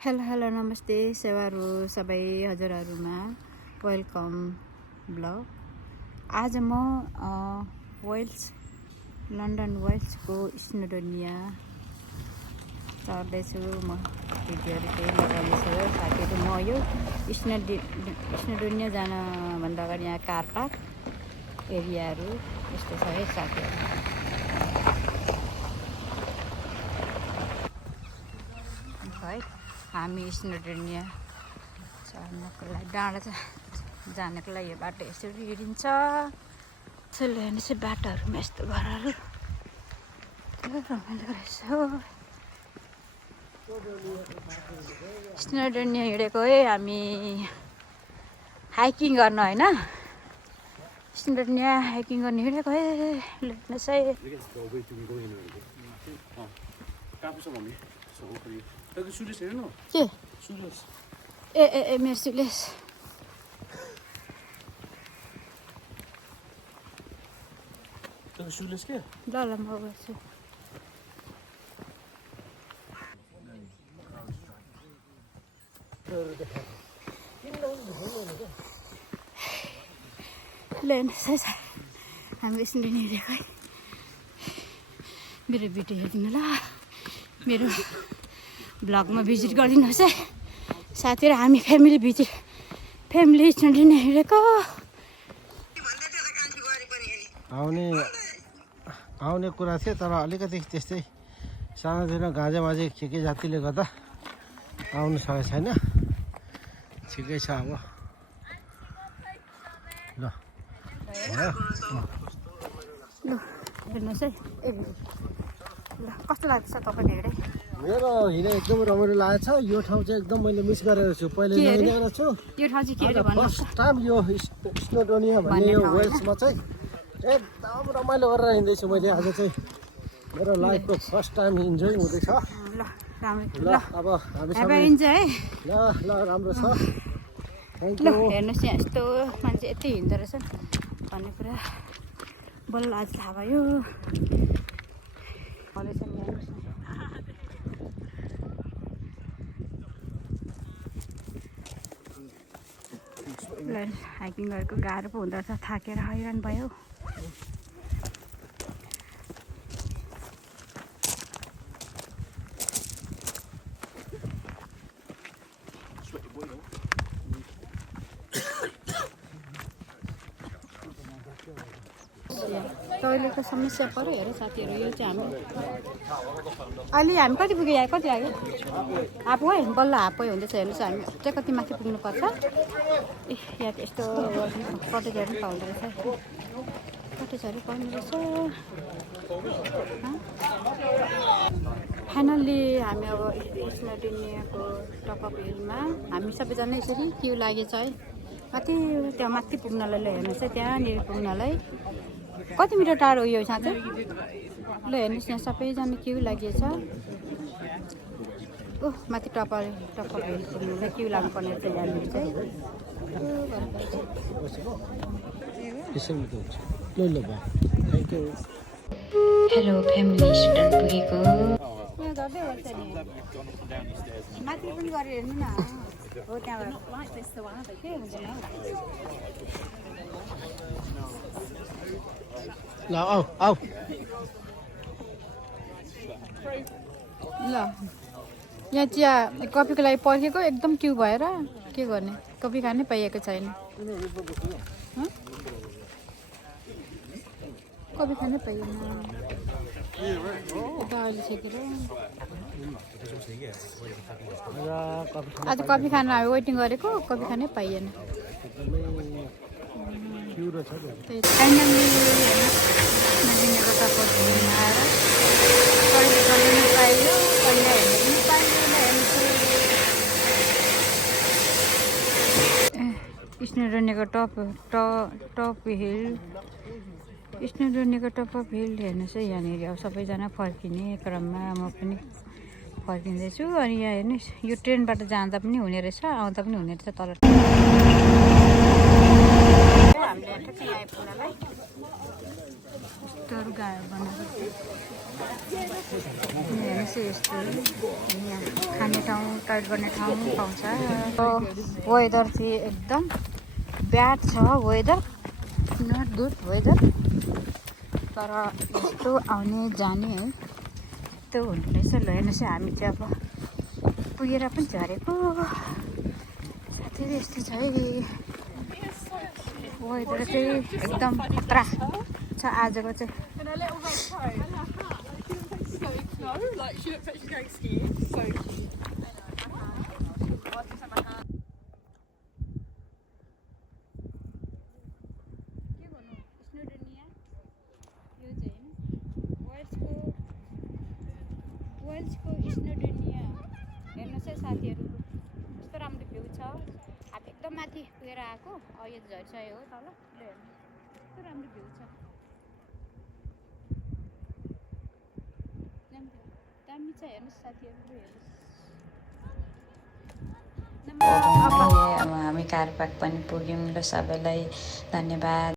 Hello नमस्ते सेवाहरू सबै हजुरहरूमा वेलकम ब्लग। आज म लन्डन वेल्सको स्नोडोनिया चढ्दैछु। म भिडियोहरू केही लगाउँदैछु। साथीहरू म यो स्नोडोनिया जानभन्दा अगाडि यहाँ कार पार्क एरियाहरू यस्तो छ है साथीहरू। है हामी स्नोडोनिया चढ्नको लागि डाँडा जानको लागि यो बाटो यसरी हिँडिन्छ। यसले हेर्नु चाहिँ बाटोहरूमा यस्तो घरहरू रमाइलो रहेछ। स्नोडोनिया हिँडेको है हामी हाइकिङ गर्न होइन, स्नोडोनिया हाइकिङ गर्न हिँडेको है। हेर्नुहोस् है के ए मेरो सुलेस ल म गर्छु। ल हेर्नुहोस् है हामी स्नोडोनिया हिँडेको है। मेरो भिडियो हेरिदिनु ल, मेरो ब्लगमा भिजिट गरिदिनुहोस् है साथीहरू। हामी फ्यामिली स्नोडोनिया हिँडेको। आउने कुरा थियो तर अलिकति त्यस्तै सानोतिनो गाँजेबाजे के जातिले गर्दा आउनु सकेको छैन। ठिकै छ अब ल हेर्नुहोस् है। ल कस्तो लाग्छ तपाईँले हेरेँ? मेरो हिँडे एकदम रमाइलो लागेको छ। यो ठाउँ चाहिँ एकदम मैले मिस गरेको छु। पहिले नहिँडेको छु। यो ठाउँ चाहिँ के अरे भन्नु? फर्स्ट टाइम यो स्नोडोनिया भन्ने यो वेल्समा चाहिँ एकदम रमाइलो गरेर हिँड्दैछु मैले। आज चाहिँ मेरो लाइफको फर्स्ट टाइम इन्जोय हुँदैछ। ल राम्रो ल अब हामी सबै इन्जोय है। ल राम्रो छ। थ्याङ्क ल यू। हेर्नुहोस् यहाँ यस्तो मान्छे यति हिँड्दो रहेछ भन्ने कुरा बल्ल आज थाहा भयो। हाइकिङ गरेको गाह्रो पो हुँदो रहेछ, थाकेर हैरान भयो। टोइलेटको समस्या पऱ्यो हेर साथीहरू। यो चाहिँ हामी कति पुग्यो? यहाँ कति आयो? हाफ है बल्ल हाफ है हुँदैछ। हेर्नुहोस् हामी चाहिँ कति माथि पुग्नुपर्छ। ए यहाँ त यस्तो कटेजहरू पनि पाउँदो रहेछ। कटेजहरू पाउनु रहेछ। फाइनल्ली हामी अब स्नोडोनियाको टपअप हिलमा हामी सबैजना यसरी क्यु लागेछ है। माथि त्यहाँ माथि पुग्नलाई ल हेर्नुहोस् है, त्यहाँनिर पुग्नलाई कति मिटर टाढो यो साँच्चै। ल हेर्नुहोस् यहाँ सबैजना क्यु लागिएछ। ओह माथि टपअप हिल पुग्नुलाई क्यु लाग्नुपर्ने रहेछ यहाँनिर चाहिँ। हेलो फ्यामिली स्टुडेन्ट पुगेको। माथि पनि गरेर हेर्नु न हो त्यहाँबाट के हुँदैन। ल आऊ ल यहाँ चिया कफीको लागि पर्खेको एकदम क्यु भएर के गर्ने, कफी खानै पाइएको छैन। कफी खानै पाइएन अहिले छेकेर। आज कफी खान हामी वेटिङ गरेको, कफी खानै पाइएन। फाइनल्ली नजिकको टपअप हिलमा आएर कहिले चल्नु पाइयो, कहिले हेर्नु पनि पाइएन। स्नोडोनियाको टपअप हिल हेर्नुहोस् है। यहाँनिर अब सबैजना फर्किने क्रममा म पनि फर्किँदैछु। अनि यहाँ हेर्नुहोस् यो ट्रेनबाट जाँदा पनि हुने रहेछ, आउँदा पनि हुने रहेछ तल। हामीले ठ्याक्कै यहाँ आइपुग्नलाई यस्तोहरू बनाएको हेर्नुहोस् यस्तो यहाँ खाने ठाउँ टोइलेट गर्ने ठाउँ पाउँछ। वेदर चाहिँ एकदम ब्याड छ वेदर, नट गुड वेदर, तर यस्तो आउने जाने है यस्तो हुँदो रहेछ। ल हेर्नुहोस् हामी चाहिँ अब पुगेर पनि झरेको साथीहरू यस्तो छ है। वेदर चाहिँ एकदम खतरा छ आजको चाहिँ। वेल्सको स्नोडेनिया हेर्नुहोस् है साथीहरू, कस्तो राम्रो भ्यू छ। अब एकदम माथि पुगेर आएको, यो झरिसक्यो हो तल। कस्तो राम्रो भ्यू छ, दामी छ हेर्नुहोस् साथीहरू, हेर्नुहोस्। अब हामी कार पार्क पनि पुग्यौँ। ल सबैलाई धन्यवाद।